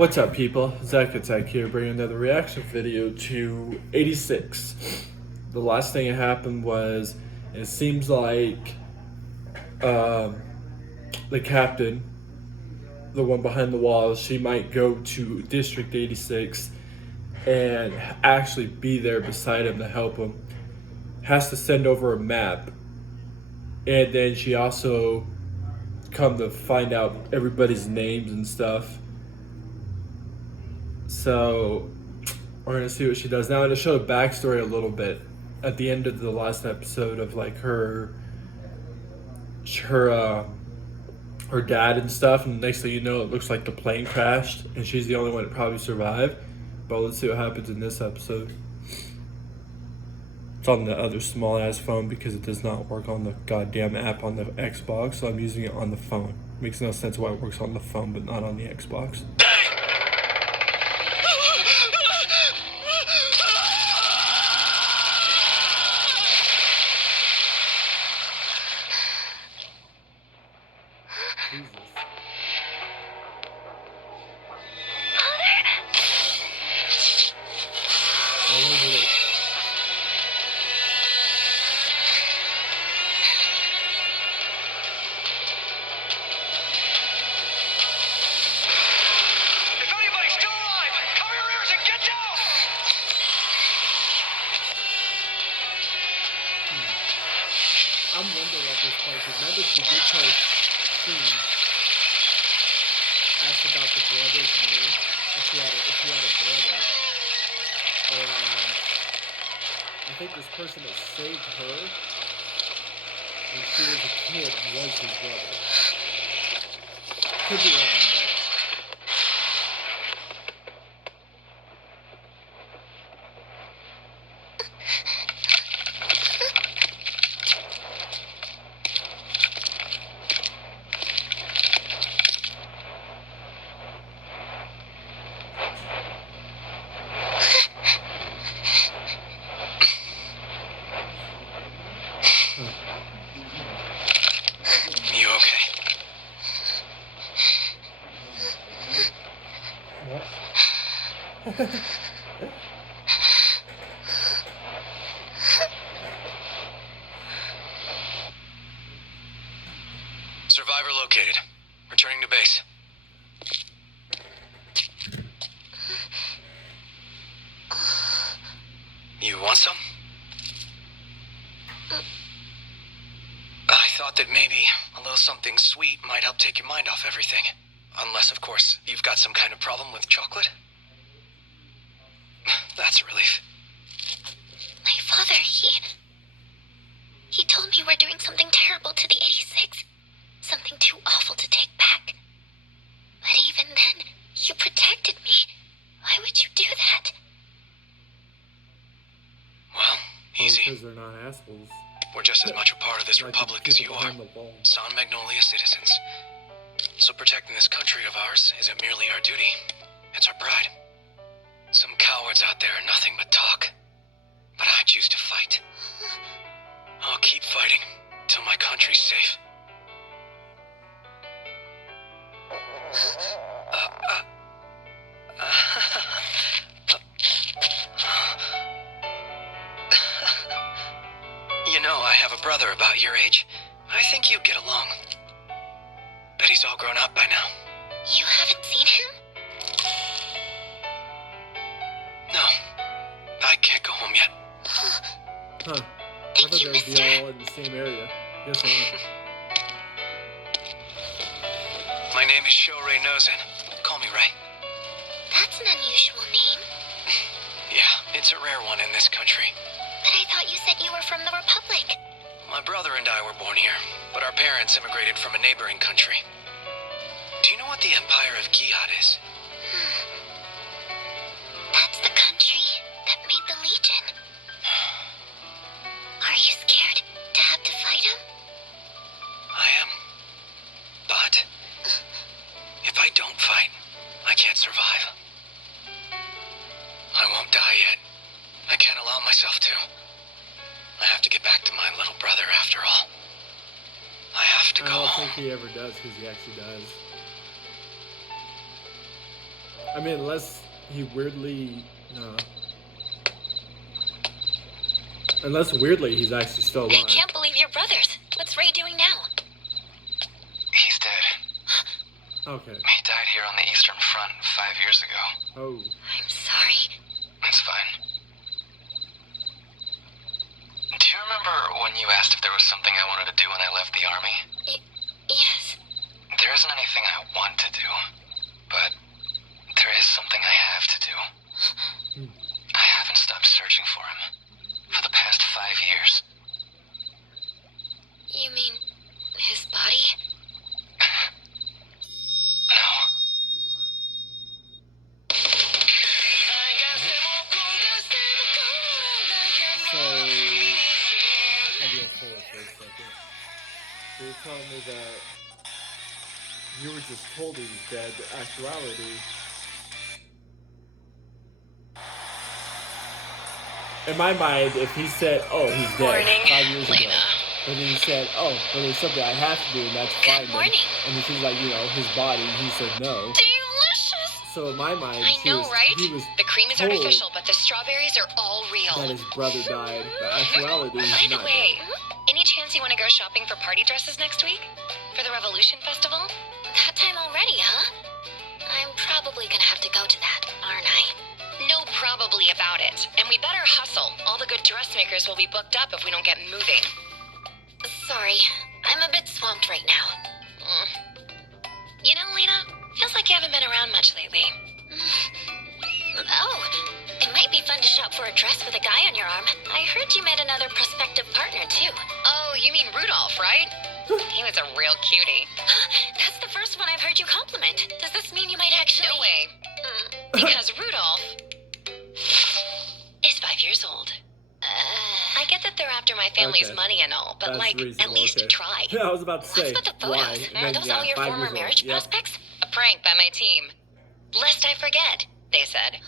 What's up, people? Zach Attack here, bringing another reaction video to 86. The last thing that happened was it seems like um, the captain, the one behind the walls, she might go to District 86 and actually be there beside him to help him. Has to send over a map, and then she also come to find out everybody's names and stuff. So we're gonna see what she does now, and to show the backstory a little bit at the end of the last episode of like her her dad and stuff. And next thing you know, it looks like the plane crashed, and she's the only one that probably survived. But let's see what happens in this episode. It's on the other small ass phone because it does not work on the goddamn app on the Xbox, so I'm using it on the phone. Makes no sense why it works on the phone but not on the Xbox. Jesus. I'm wondering at this point, because remember she did tell Sheen, asked about the brother's name, if she had a brother. And I think this person that saved her when she was a kid was his brother. Could be wrong, but You okay? what? Survivor located. Returning to base. You want some? I thought that maybe a little something sweet might help take your mind off everything. Unless, of course, you've got some kind of problem with chocolate. That's a relief. My father, he told me we're doing something terrible to the 86. Something too awful to take back. But even then, you protected me. Why would you do that? Well, easy. Because they're not assholes. We're just as much a part of this Like republic the as people you are. behind the wall. San Magnolia citizens. So protecting this country of ours isn't merely our duty, it's our pride. Some cowards out there are nothing but talk. But I choose to fight. I'll keep fighting till my country's safe. You know, I have a brother about your age. I think you'd get along. Bet he's all grown up by now. You haven't seen him? No, I can't go home yet. Huh. I Thank thought you, they would be mister. all in the same area. Guess not. My name is Sho Ray Nozen. Call me Ray. That's an unusual name. Yeah, it's a rare one in this country. But I thought you said you were from the Republic. My brother and I were born here, but our parents immigrated from a neighboring country. Do you know what the Empire of Giat is? That's the country that made the Legion. Are you scared to have to fight him? I am. But if I don't fight, I can't survive. I won't die yet. I can't allow myself to. I have to get back to my little brother after all. I have to I go don't home. think he ever does, because he actually does. I mean, unless he weirdly, unless weirdly he's actually still alive. I can't believe you're brothers. What's Ray doing now? He's dead. Okay. He died here on the Eastern Front 5 years ago. Oh. I'm sorry. It's fine. Do you remember when you asked if there was something I wanted to do when I left the army? Yes. There isn't anything I want to do, but there is something I have to do. I haven't stopped searching for him for the past 5 years. You mean his body? No. So, I'll be forward for a second. So you're telling me that you were just told he was dead, but actuality, in my mind, if he said, "Oh, he's dead," Morning, 5 years ago, Lena. and then he said, "Oh, but there's something I have to do, and that's fine." Good morning. And this is like, his body, and he said no. Delicious! So in my mind, I know, right? he was The cream is told artificial, but the strawberries are all real. that his brother died, but actuality, By he's the not way, dead. any chance you want to go shopping for party dresses next week? For the Revolution Festival? That time already, huh? I'm probably gonna have to go to that, aren't I? No probably about it. And we better hustle. All the good dressmakers will be booked up if we don't get moving. Sorry, I'm a bit swamped right now. You know, Lena, feels like you haven't been around much lately. Oh, it might be fun to shop for a dress with a guy on your arm. I heard you met another prospective partner, too. Oh, you mean Rudolph, right? He was a real cutie. That's the first one I've heard you compliment. Does this mean you might actually... No way. Because Rudolph is 5 years old. I get that they're after my family's Okay. money and all, but That's like, at reasonable, least okay. try. Yeah, I was about to say, What's with the why? photos? And Are then, those yeah, all your 5 former years old. marriage Yep. prospects? A prank by my team. Lest I forget, they said.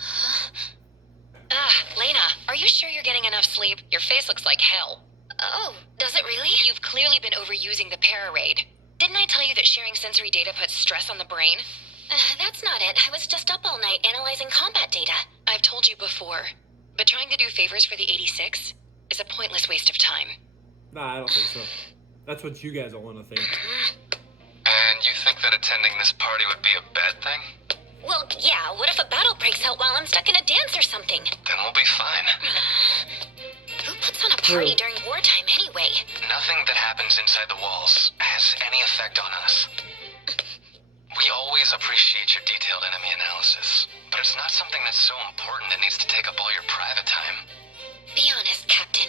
Lena, are you sure you're getting enough sleep? Your face looks like hell. Oh, does it really? You've clearly been overusing the Pararaid. Didn't I tell you that sharing sensory data puts stress on the brain? That's not it. I was just up all night analyzing combat data. I've told you before, but trying to do favors for the 86 is a pointless waste of time. Nah, I don't think so. That's what you guys all want to think. And you think that attending this party would be a bad thing? Well, yeah, what if a battle breaks out while I'm stuck in a dance or something? Then we'll be fine. Who puts on a party during wartime anyway? Nothing that happens inside the walls has any effect on us. We always appreciate your detailed enemy analysis, but it's not something that's so important it needs to take up all your private time. Be honest, Captain.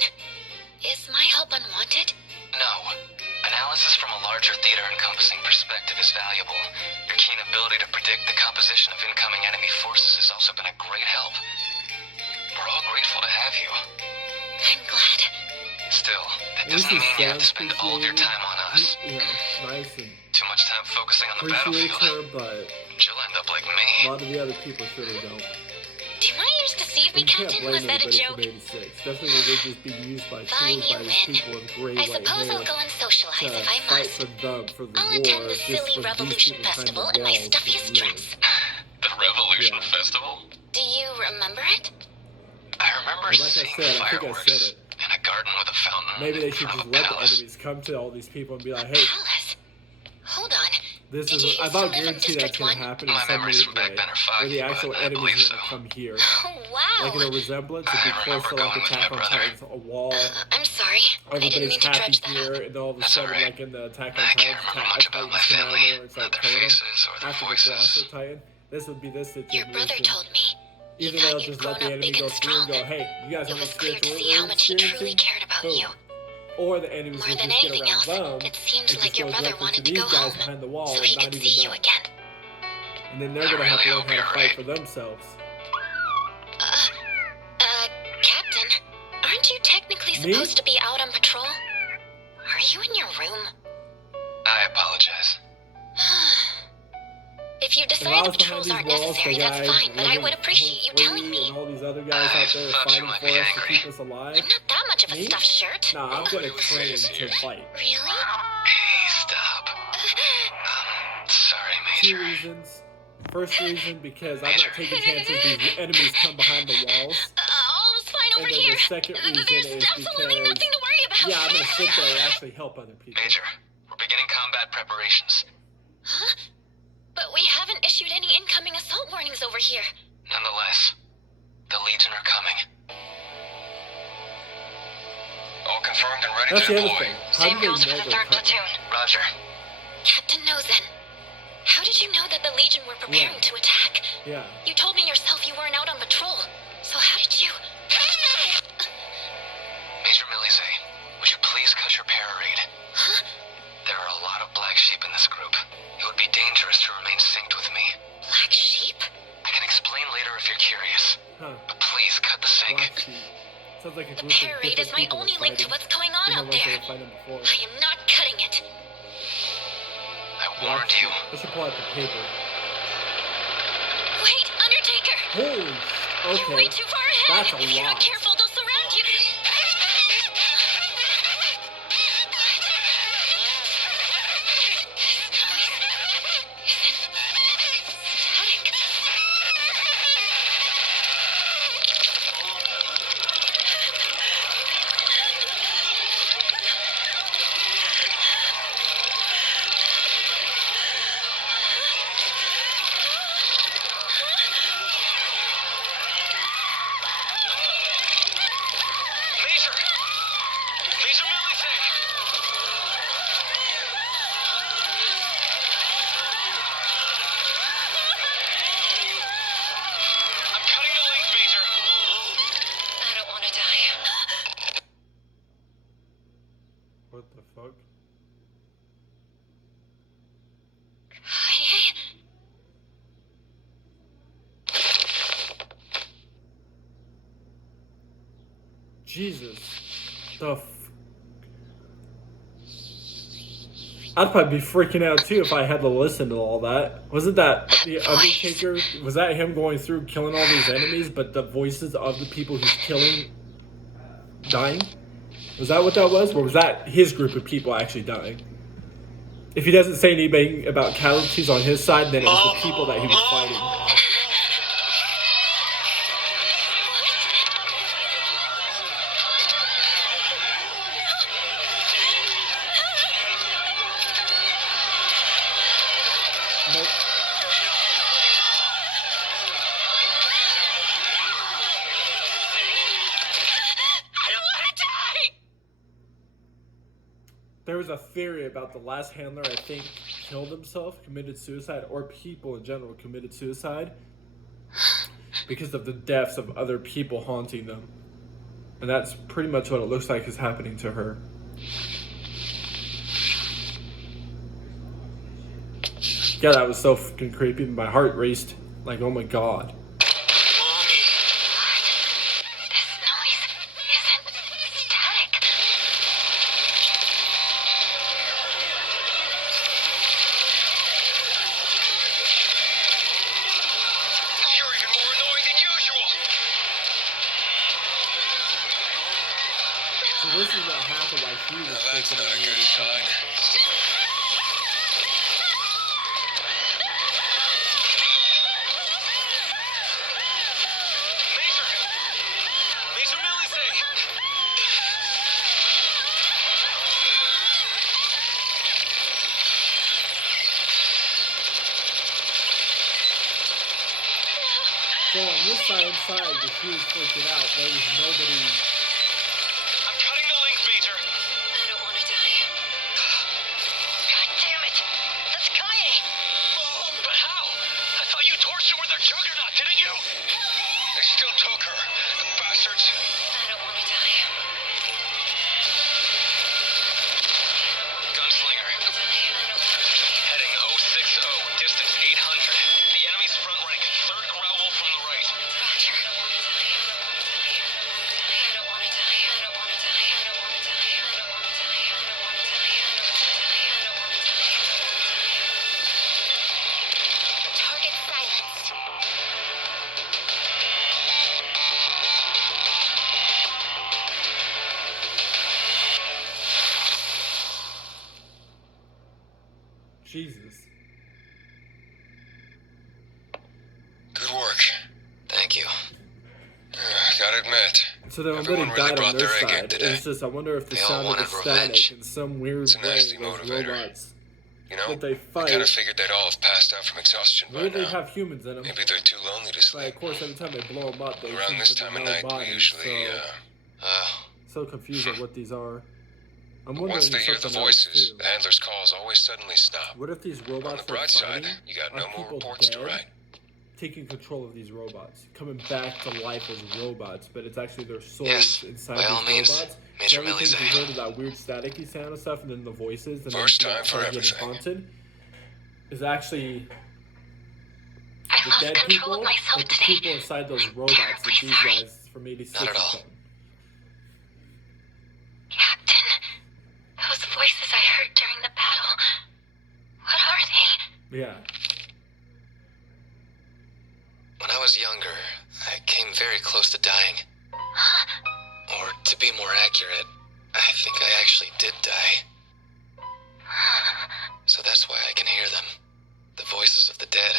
Is my help unwanted? No. Analysis from a larger theater-encompassing perspective is valuable. Your keen ability to predict the composition of incoming enemy forces has also been a great help. We're all grateful to have you. I'm glad. Still, that This doesn't is mean you have to so spend all of your time on us. Nice and Too much time focusing on the appreciates battlefield, her, but you'll end up like a me. lot of the other people surely don't. Do my ears deceive me, And you can't Captain? blame Was that a anybody joke? from 86. Definitely they're just being used by Fine, tools you by these win. people with gray I white suppose hair I'll go and socialize to if I fight must. for them for the I'll war. attend the just silly for these Revolution people behind Festival the in my walls stuffiest to dress. The Revolution Yeah. Festival? Do you remember it? I remember Like I seeing said, I think I fireworks said it. in a garden with a fountain Maybe they should from just a let the palace. enemies come to all these people and be like, hey, Palace. Hold on. this Did is. you I used to about live in guarantee that's District going to 1? happen in My some memories weird from back way. then are Where the foggy, actual but I enemies believe are so. going to come here. Oh, wow. Like in a resemblance, it'd be I close to remember like going with Attack my on brother. Titans, a wall. I'm sorry. I didn't Everybody's mean to happy dredge that here, up. and then all of a That's sudden, alright. like in the Attack on I Titans, can't remember much about my Titans come out of family, nowhere, it's like not their killing them. faces or their After the voices. Colossal Titan, this would be this situation. Your brother told me. He Either thought they'll you'd just grown let the up enemy big go and through and go, strong. hey, you guys It have was any clear to spiritual see how much he truly experiencing? cared about Boom. you. Or the enemies More will than just get anything around else, them it seemed and like just your go brother directly wanted to these go guys home, behind the wall so and he not could even see you know. again. And then they're I gonna have really to learn hope how to you're fight right. for themselves. Captain, aren't you technically Me? supposed to be out on patrol? Are you in your room? I apologize. If you If I decide the was behind patrols these aren't walls, necessary, the that's guy fine, but I would living appreciate you home telling free me. and all these other guys out there thought you fighting might for be us to angry. keep us alive. I'm not that much of a Me? stuffed shirt. Nah, I'm gonna train to fight. Really? Hey, stop. Sorry, 2 Major. reasons. First reason, because I'm not taking chances these enemies come behind the walls. All's fine over And then here. the second reason There's is absolutely because, nothing to worry about. yeah, I'm going to sit there and actually help other people. Major, we're beginning combat preparations. Huh? But we haven't issued any incoming assault warnings over here. Nonetheless, the Legion are coming. All confirmed and ready That's to the other deploy. thing. How Same do they goes for know the they're 3rd coming? platoon. Roger. Captain Nozen, how did you know that the Legion were preparing to attack? Yeah. You told me yourself you weren't out on patrol. So how did you... Major Milice, would you please cut your para raid? Huh? There are a lot of black sheep in this group. It would be dangerous to remain synced with me. Black sheep? I can explain later if you're curious. Huh. But please cut the sync. Black sheep. Sounds like a The group of parade is different my people only fighting. link to what's going on Than out the ones there. that were fighting before. I am not cutting it. I Black warned you. sheep. I should pull out the paper. Wait, Undertaker! Holy. You're way Okay. too far ahead. That's a If you're not lot. careful, they'll surround you. Major! Major Milice! I'm cutting the link, Major. I don't want to die. What the fuck? Hi. Jesus. The I'd probably be freaking out too if I had to listen to all that. Wasn't that the Undertaker? Was that him going through killing all these enemies, but the voices of the people he's killing dying? Was that what that was? Or was that his group of people actually dying? If he doesn't say anything about casualties on his side, then it was the people that he was fighting. Nope. I don't want to die! There was a theory about the last handler, I think, killed himself, committed suicide, or people in general committed suicide because of the deaths of other people haunting them. And that's pretty much what it looks like is happening to her. Yeah, that was so fucking creepy. My heart raced. Like, oh my god. This noise isn't static. You're even more annoying than usual. So this is what happened while she was freaking out the other side. Major! Major Milice! So on this side inside, where she was freaking out, there was nobody. I'm cutting the link, Major. I don't want to die. God damn it! That's Kaye! Oh, but how? I thought you torched her with their juggernaut, didn't you? They still took her. The bastards. I don't want to die. Gunslinger. Heading 060, distance 800. The enemy's front rank, third gravel from the right. Roger. I don't want to die. I don't want to die. I don't want to die. I don't want to die. I don't want to die. I don't want to die. I don't want to die. I don't want to die. Target silenced. Jesus. gotta admit, So they're everyone already really died on brought their their A game side. today. It's just, I wonder if the They all sound of the wanted revenge. static in some weird It's a way, nasty those motivator. robots You know, that they I kind fight, of figured they'd all have passed out from exhaustion by weirdly now. have humans in them. Maybe they're too lonely to But sleep. of course, every time they blow them up, they Around seem this to time of no night, we bodies, usually, so confused at what these are. I'm But wondering once they hear the something else, voices, too. the handler's calls always suddenly stop. What if these On robots the they're bright side, fighting you got are no more people reports to dead, write. taking control of these robots, coming back to life as robots, but it's actually their souls Yes, inside by all these means, robots. Major So everything Millie's you A. heard of that weird staticky sound and stuff, and then the voices, and First then time for start getting everything. haunted, is actually I the lost dead control people, of myself but the today. people inside those robots that terribly these sorry. guys from 86 Not at are all. killing. Captain, those voices I heard during the battle, what are they? Yeah. When I was younger, I came very close to dying. Or, to be more accurate, I think I actually did die. So that's why I can hear them. The voices of the dead.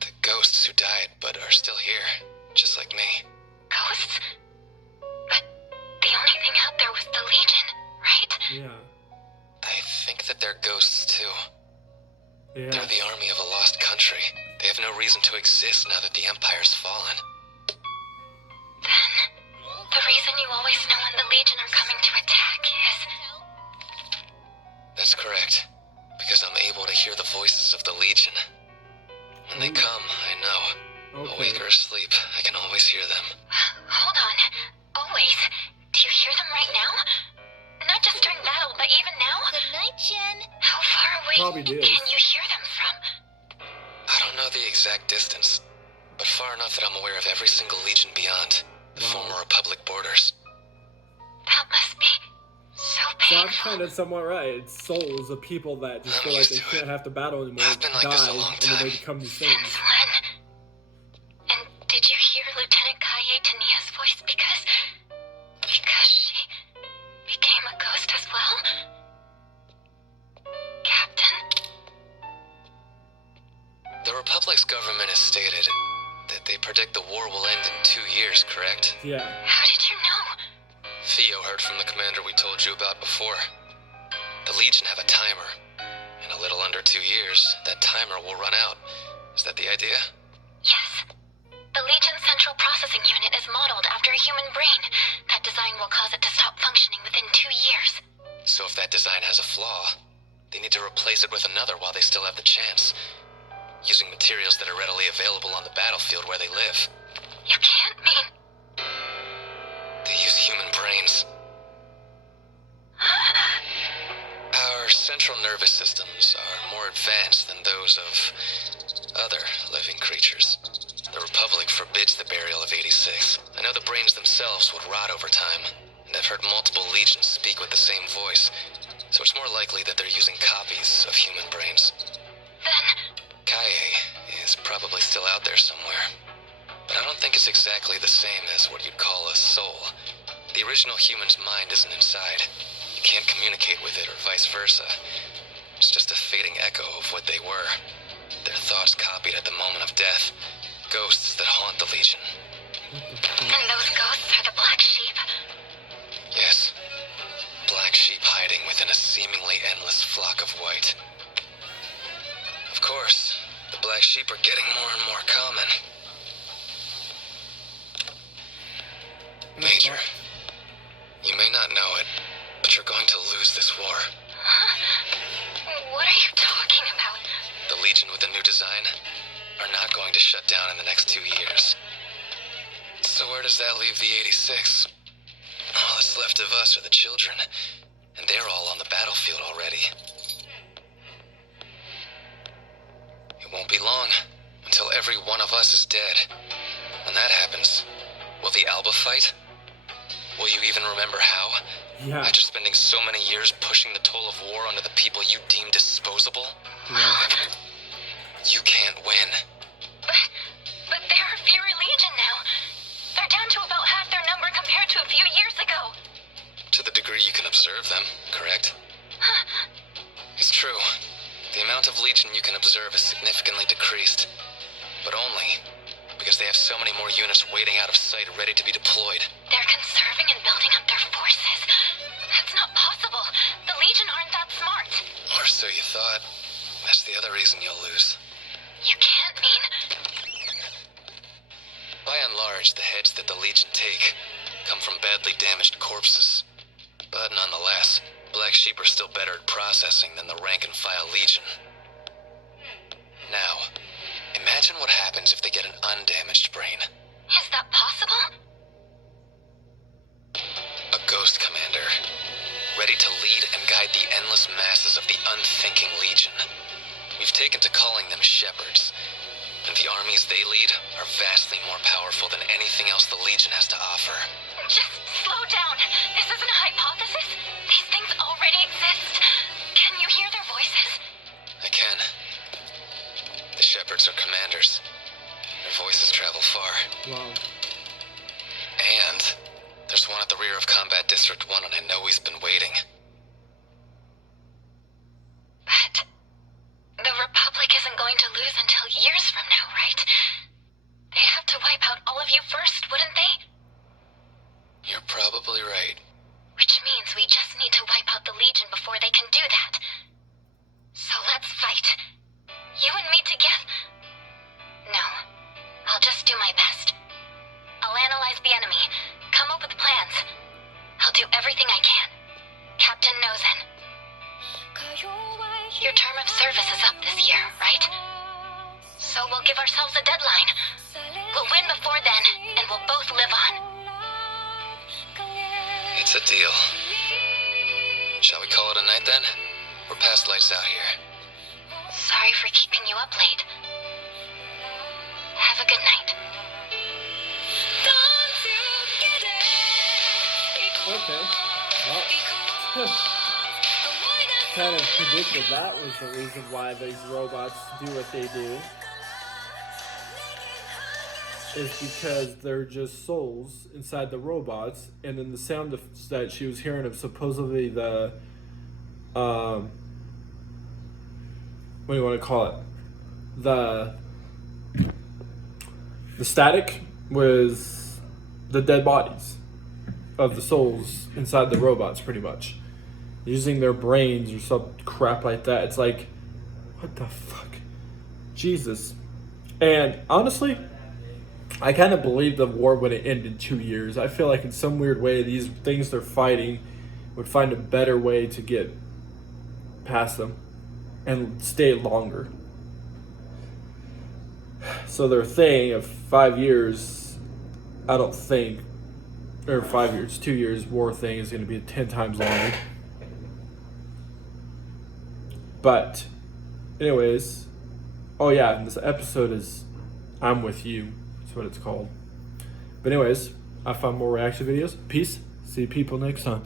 The ghosts who died but are still here, just like me. Ghosts? But the only thing out there was the Legion, right? Yeah. I think that they're ghosts too. Yeah. They're the army of a lost country. They have no reason to exist now that the Empire's fallen. Then, the reason you always know when the Legion are coming to attack is... That's correct. Because I'm able to hear the voices of the Legion. When they come, I know. Okay. Awake or asleep, I can always hear them. Hold on. Always. Do you hear them right now? Not just during battle, but even now? Good night, Jen. How far away Probably can is. you hear them from? I don't know the exact distance, but far enough that I'm aware of every single Legion beyond the Wow. former Republic borders. That must be so So I'm painful. kind of somewhat right. It's souls of people that just I'm feel like used they to can't it. have to battle anymore, I've been like this a die, long and then they time. become these things. Since when? And did you hear Lieutenant Kaye Tania's voice because she became a ghost as well? Captain? The Republic's government has stated that they predict the war will end in 2 years, correct? Yeah. How did you know? Theo heard from the commander we told you about before. The Legion have a timer. In a little under 2 years, that timer will run out. Is that the idea? Yes. The Legion Central Processing Unit is modeled after a human brain. That design will cause it to stop functioning within 2 years. So if that design has a flaw, they need to replace it with another while they still have the chance. Using materials that are readily available on the battlefield where they live. You can't mean... They use human brains. Our central nervous systems are more advanced than those of other living creatures. The Republic forbids the burial of 86. I know the brains themselves would rot over time, and I've heard multiple legions speak with the same voice, so it's more likely that they're using copies of human brains. Then... Kaye is probably still out there somewhere, but I don't think it's exactly the same as what you'd call a soul. The original human's mind isn't inside. You can't communicate with it or vice versa. It's just a fading echo of what they were. Their thoughts copied at the moment of death. Ghosts that haunt the Legion. And those ghosts are the black sheep? Yes. Black sheep hiding within a seemingly endless flock of white. Of course, the black sheep are getting more and more common. Major, you may not know it, but you're going to lose this war. What are you talking about? The Legion with the new design are not going to shut down in the next 2 years. So where does that leave the 86? All that's left of us are the children, and they're all on the battlefield already. It won't be long until every one of us is dead. When that happens, will the Alba fight? Will you even remember how? Yeah. After spending so many years pushing the toll of war onto the people you deem disposable? Yeah. You can't win. But there are fewer Legion now. They're down to about half their number compared to a few years ago. To the degree you can observe them, correct? It's true. The amount of Legion you can observe is significantly decreased. But only because because they have so many more units waiting out of sight, ready to be deployed. They're conserving and building up their forces. That's not possible. The Legion aren't that smart. Or so you thought. That's the other reason you'll lose. You can't mean... By and large, the heads that the Legion take come from badly damaged corpses. But nonetheless, Black Sheep are still better at processing than the rank-and-file Legion. Now, imagine what happens if they get an undamaged brain. Is that possible? A ghost commander, ready to lead and guide the endless masses of the unthinking Legion. We've taken to calling them shepherds, and the armies they lead are vastly more powerful than anything else the Legion has to offer. Just slow down. This isn't a hypothesis. These things already exist. Can you hear their voices? I can. The shepherds are commanders. Their voices travel far. Wow. And there's one at the rear of Combat District 1, and I know he's been waiting. But the Republic isn't going to lose until years from now, right? They'd have to wipe out all of you first, wouldn't they? You're probably right. Which means we just need to wipe out the Legion before they can do that. So let's fight. You and me together. No. I'll just do my best. I'll analyze the enemy, come up with plans. I'll do everything I can. Captain Nozen. Your term of service is up this year, right? So we'll give ourselves a deadline. We'll win before then, and we'll both live on. It's a deal. Shall we call it a night then? We're past lights out here. Sorry for keeping you up late. Have a good night. Okay. Well, kind of predicted that was the reason why these robots do what they do. Is because they're just souls inside the robots, and then the sound that she was hearing of supposedly the what do you want to call it? The static was the dead bodies of the souls inside the robots, pretty much. Using their brains or some crap like that. It's like, what the fuck? Jesus. And honestly, I kind of believe the war would have ended in 2 years. I feel like in some weird way, these things they're fighting would find a better way to get past them and stay longer. So their thing of 5 years, I don't think, or 5 years, 2 years war thing is going to be 10 times longer. But, anyways, oh yeah, and this episode is I'm With You. That's what it's called. But anyways, I found more reaction videos. Peace. See people next time.